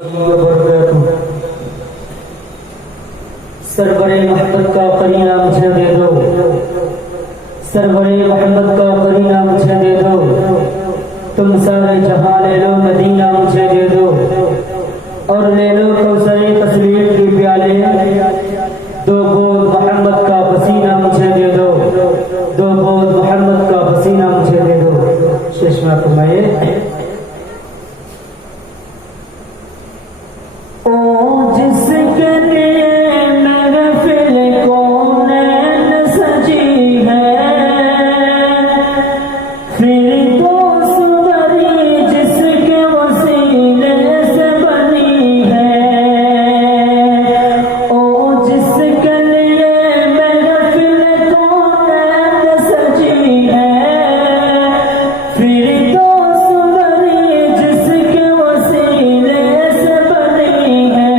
सरवरे मोहम्मद का करीना मुझे दे दो, सरवरे मोहम्मद का करीना मुझे दे दो, तुम सारे जहां ले लो मदीना मुझे दे दो, और ले लो कौसरे तस्वीर की प्याले, दो बूंद मोहम्मद का पसीना मुझे दे दो, दो बूंद मोहम्मद का पसीना मुझे दे दो। चश्मा फरमाए। ओ जिसके लिए महफिल कौनैन सजी है, फिर तो सुंदरी जिसके वसीले से बनी है। ओ जिसके लिए महफिल कौनैन सजी है, फिर तो सुंदरी जिसके वसीले से बनी है।